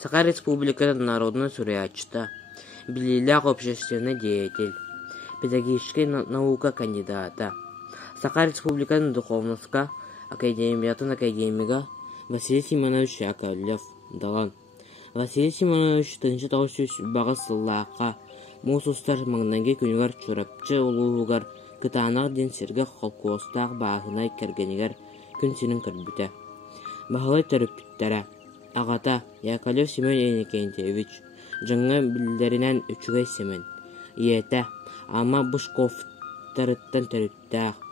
Саха Республикада народный сурьячта, Белиляк общественный деятель, педагогическая наука кандидата. Саха Республикада духовностка, академиятын академига Василий Симонович Яковлев далан. Василий Симонович тынчы таусюш бағыз сыллаққа, мұсустар маңнанге күнігер чурапчы олуғығар, кытанақ ден серге қолқуыстақ бағынай кергенігер күн сенің кірбіті. Бағылай төріппіттері. Ағата Яковлев Семен Еникентьевич жаңа білдерінен үчігай семен. Иеті, ама Бушковтарыттан төріттәқ.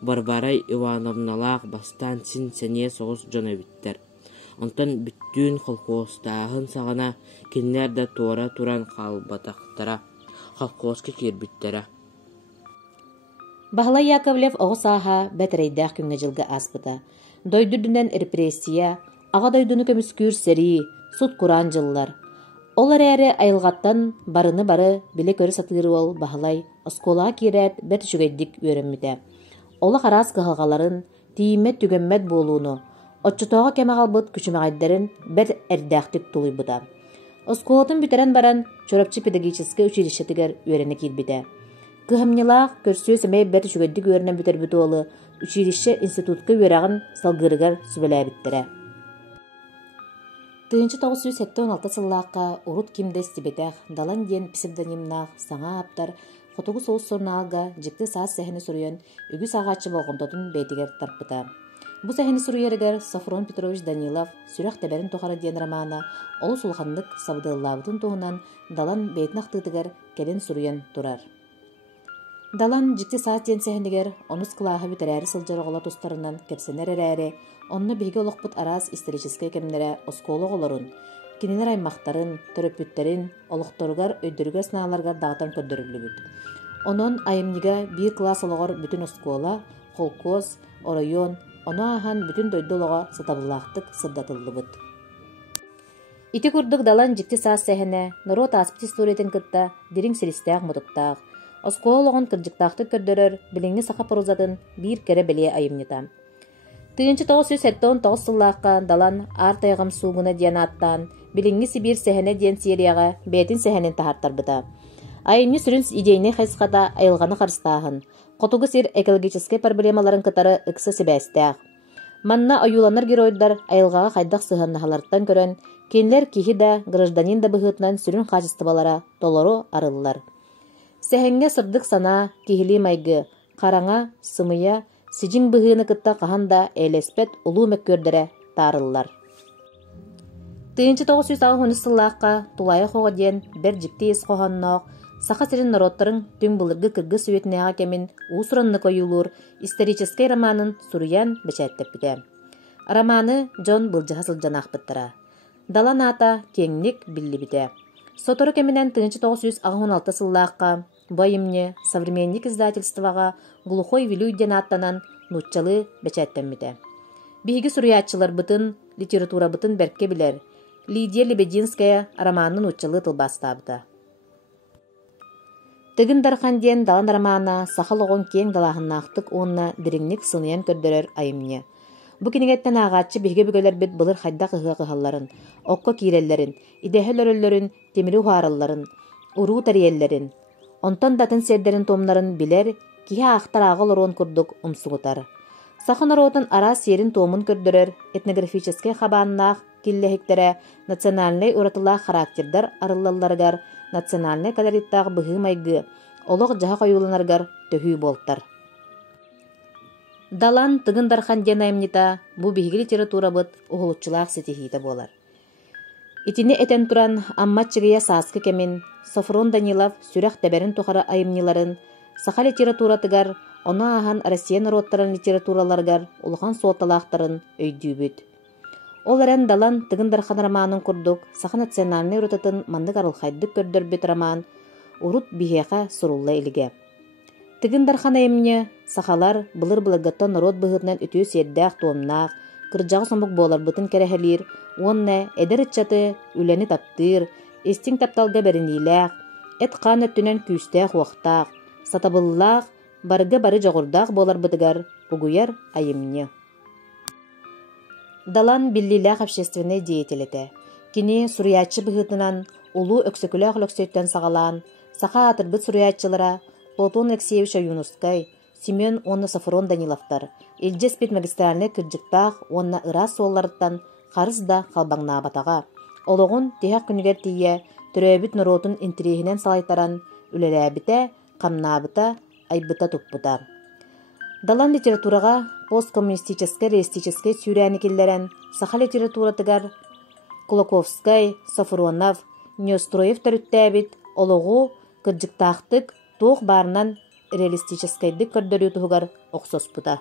Барбарай Ивановналақ бастан сен-сене соғыс жона біттер. Онтан бүттүүн қолқуыстағын сағана кенлерді туара туран қалбатақтара, қолқуысқа кербіттері. Бағылай Яковлев оғыс аға бәтірейдәқ күнге жылғы аспыта. Дойдүрдінен репрессия, аға дойдуны көміскүр сәрі, сұт құран жыллар. Олар әрі айылғаттан барыны-бары біле көрі сатылыр ол бағылай осколаға керәт бәт жүгейдік өрімміді. Ола қарас қығалғаларын тиімет түгенмет болуыны, отчытоға кемағалбыт күшімағайдарын бәт әрдәқтік тұлый бұда. Осколатын бүтерен баран чорапчы педагогический училищетігер өрені келбіді. Кыхамнилақ көрсөй сәмей бәт жүгейдік өрінен бүтер бүті олы училище институтқа өрағын салғырығар сүбеләбіттірі. 1976 сыллаққа урут кимдес тибетах далан ден псевдонимнах саңа аптар фотогу соус сорналга жикти саас сәхини суруян үгү сағачы болғымдотун бейтигер тарпыта. Бу сәхини суруярыгар Сафрон Петрович Данилов сүрәк тәбәрін тоқары ден романа олу сулханлык сабдыллабытын туғынан далан бейтнақтытыгар келен суруян турар. Далан жикти саас ден сәхинигер онус кылаһы бүтерәри сылжары ола тустарынан кепсенер әрәри онны биге олықпыт арас исторический кемнере осколы олорун, кининер аймақтарын, төрөппүттерин, олықторгар өйдөргө сыналарга дағытан көрдөрүлүбүт. Онон айымнига бир класс олығыр бүтін оскола, колкоз, орайон, оно ахан бүтін дойдолуға сатабыллақтык сырдатыллыбыт. Ити курдук далан жикти саас сәхіне, народ аспит историятын кытта, дирин сиристәк мутуктаақ. Осколоғын кыржыктақты көрдөрөр, билиңни саха порузатын бир кере беле айымнитам. 1979 сыллаққа далан артайғым суғына ден аттан, билинги Сибир сәхіне ден серияға бәтін сәхінен тахарттар бұда. Айымны сүрінс идейіне хайсқата айылғаны қарыстағын, қотуғы сир экологический проблемаларын кытары ықсы себәстәқ. Манна аюланар геройдар айылғаға қайдақ сығаннахаларттан көрін, кенлер кихи да гражданин да бұғытынан сүрін қачыстыбалара толору арылылар. Сәхінге сырдық сана, кихили майгы, қараңа, сымыя, сижин быһыны кытта каханда элеспет улуу мөккөрдөрө таарыллар. 1960 сыллаакка тулайы хого ден бер жикти эс кохонноок саха сирин народтарын түн былыргы кыргы сүветнега кемин уусуранны коюлур исторический романын суруян бечеттеппите. Романы Джон былжыха сылжанаахпыттара. Далан ата кеңник биллибите. Сотору кеминен 1916 сыллаакка Байымне современник издательствоға глухой вилюй ден аттанан нутчалы бечеттеммите. Биһиги суруячылар бытын, литература бытын берке билер. Лидия Лебединская романын нутчалы тылбастабыта. Тыгын дархан ден далан романа сахалогон кең далахыннаахтык онна дириңник сыныян көрдөрөр айымне. Бу кинигеттен агачы биһиги бүгөлөр бит былыр хайда кыһыга кыһалларын, окко киреллерин, идехелөрөллөрүн, темири хуарылларын, уруу тариеллерин, онтон датын сердерин томнарын билер, кихи ақтар ағыл орон күрдік умсугутар. Сахан оротын ара серин томын көрдөрөр, этнографический хабаннақ, киллехиктере, национальный уратылақ характердар арыллаларгар, национальный колориттақ бұғы майгы, олық жаға қойуланаргар төхүй болттар. Далан тыгындархан ден аймнита, бу биһиги литература быт уһулуччулаах сетихиите болар. Итини этен туран амматчыгыя сааскы кемин, Сафрон Данилов сүрәк тәбәрін тухара айымниларын, саха литературатыгар, она ахан Россия народтарын литератураларгар улхан суоталаақтарын өйдүүбүт. Ол әрен далан тыгындархан романын курдук, саха национальный урутатын мандык арылхайдык көрдөрбүт роман, урут биһиэха сурулла илиге. Тыгындархан айымне сахалар былыр-былыргатта народ быһытынан үтүү сердәк туомнаах, кырдьаҕы сомук болар бытын кэрэһэлиир, уонна эдер ыччаты үлэни таптыыр, эстиң тапталга бэринилээх, эт хаан өттүнэн күүстээх уохтаах, сатабыллаах, барга бары жоҕурдаах болар бытыгар угуяр айымне. Далан биллилээх общественный деятелете. Кини суруячы быһытынан улуу өксөкүлөөх лөксөйттөн сагалаан, саха атырбыт суруячылара Платон Алексеевич Юнускай, Семен онна Сафрон Даниловтар, Илжеспит магистральны кырдьыктаах онна ырас суолларыттан харыс да халбаңнаабатаға. Олоғун тиһэх күнүгэр тиийэ төрөөбүт нороотун интриихинен салайтаран, үлэлээбитэ, хамнаабыта, айбыта туппута. Далан литературага посткоммунистической реалистической сүүрээникиллэрэн саха литературатыгар Кулаковскай, Сафронов, Неустроев төрүттээбит олоғу кырдьыктаахтык туох баарынан реалистическайдык көрдөрүү туһугар охсоспута.